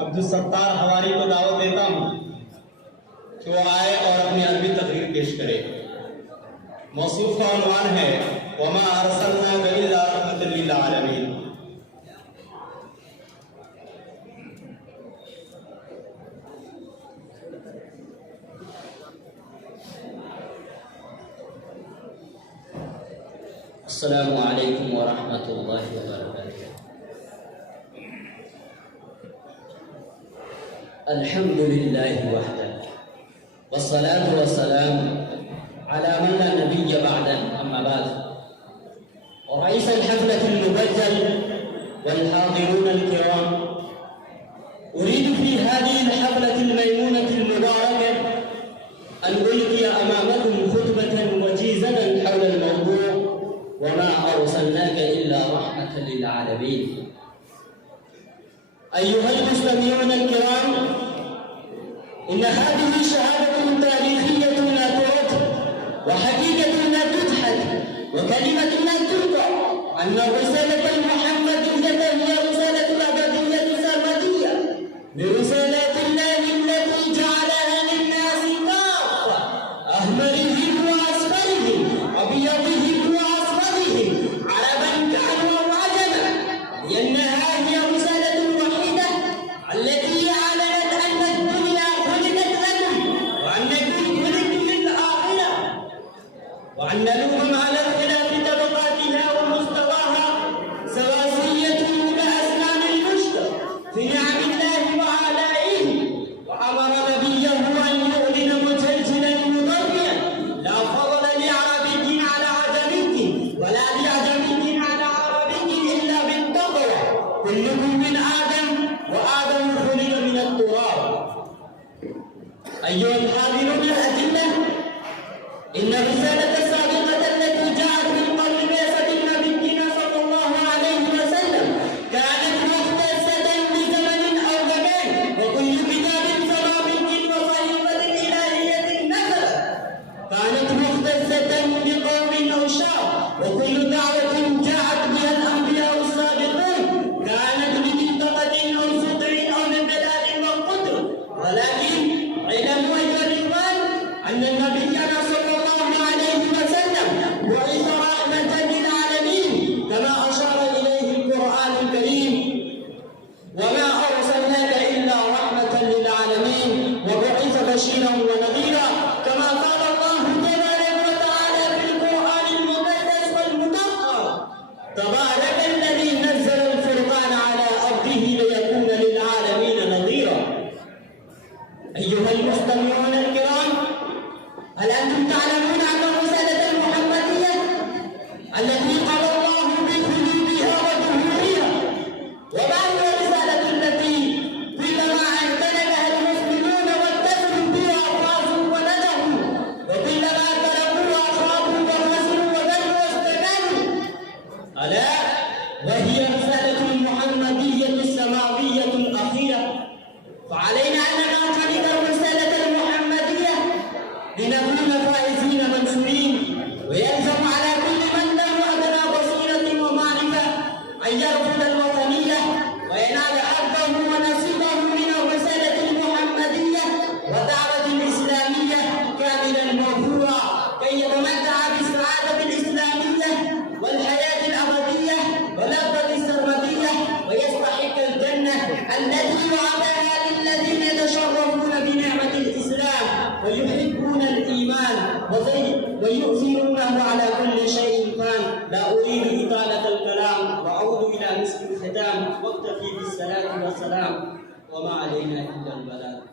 अब्दुल सत्तार हवारी को दावत देता हूँ कि वो आए और अपनी अरबी तकरीर पेश करे। मौसूफ का उन्वान है वमा अरसलनाका इल्ला रहमतल लिल आलमीन। अस्सलामु अलैकुम व रहमतुल्लाहि व बरकातुहू। अल्हम्दुलिल्लाहि वहदह वस्सलातु वस्सलाम अला मन ला नबिय्य बअदह, अम्मा बाद। रईस الحفلة المبجل والحاضرون الكرام، أريد في هذه الحفلة الميمونة المباركة أن ألقي أمامكم خطبة وجيزة حول الموضوع وما أرسلناك إلا رحمة للعالمين. أيها المستمعون الكرام، إن هذه شهادة تاريخية لا تعد، وحقيقة لا تضحك، وكلمة لا تنطق، أن الرسالة المحمدية هي رسالة الأبدية السرمدية برسالات الله التي جعلها للناس كافة، أحمرهم وأصفرهم، أبيضهم وأسودهم، عربا كانوا أو عجما، لأنها هي رسالة وحيدة التي أعلنت أن الدنيا خلقت لكم، وأنكم خلقتم للآخرة، وأن الأمم على اختلاف طبقاتها ومستواها سواسية كأسنان المشط في نعم الله وآلائه، وأمر نبيه أن يؤذن متلجلا مضريا لا فضل لعربي على عجمي ولا لعجمي على عربي إلا بالتقوى، كلكم من آدم وآدم خلق من التراب. أيها الحاضرون الأجلة، إن الرسالة السابقة التي جاءت من قبل بعثة نبينا صلى الله عليه وسلم كانت مختصة بزمن أو مكان، وكل كتاب سماوي وصحيفة إلهية نزلت كانت مختصة بقوم أو شعب، وكل دعوة جاءت بها الأنبياء السابقون كانت بمنطقة أو سطر أو من بلاد وقطر. ولكن اعلموا أيها الإخوان أن نبينا صلى الله عليه وسلم بعث رحمة للعالمين كما أشار إليه القرآن الكريم، وما أرسلناك إلا رحمة للعالمين وبعث بشيرا ونذيرا، كما قال الله تبارك وتعالى في القرآن المقدس والمطهر: تبارك الذي نزل الفرقان على عبده ليكون للعالمين نذيرا. أيها المستمعون الكرام، هل أنتم تعلمون أن الرسالة المحمدية التي قال الله بقلوبها وظهورها، وما هي الرسالة التي كلما اعتنقها المسلمون واتصلوا بها فازوا ونجحوا، وكلما تركوها خابوا وخسروا وضلوا واستكانوا؟ ألا وهي الرسالة المحمدية السماوية الأخيرة. فعلينا أن نعتنق الرسالة المحمدية لنكون فائزين منصورين، ويلزم على كل من له أدنى بصيرة ومعرفة أن يرفض الوطنية وينال حظه ونصيبه من الرسالة المحمدية والدعوة الإسلامية كاملا موفورا، كي يتمتع بالسعادة الإسلامية والحياة الأبدية ولذة السرمدية، ويستحق الجنة التي وعدها للذين يتشرفون بنعمة الإسلام ويحبون الإيمان ويؤثرونه على كل شيء فان. لا أريد إطالة الكلام وأعود إلى مسك الختام، واكتفي بالصلاة والسلام، وما علينا إلا البلاغ.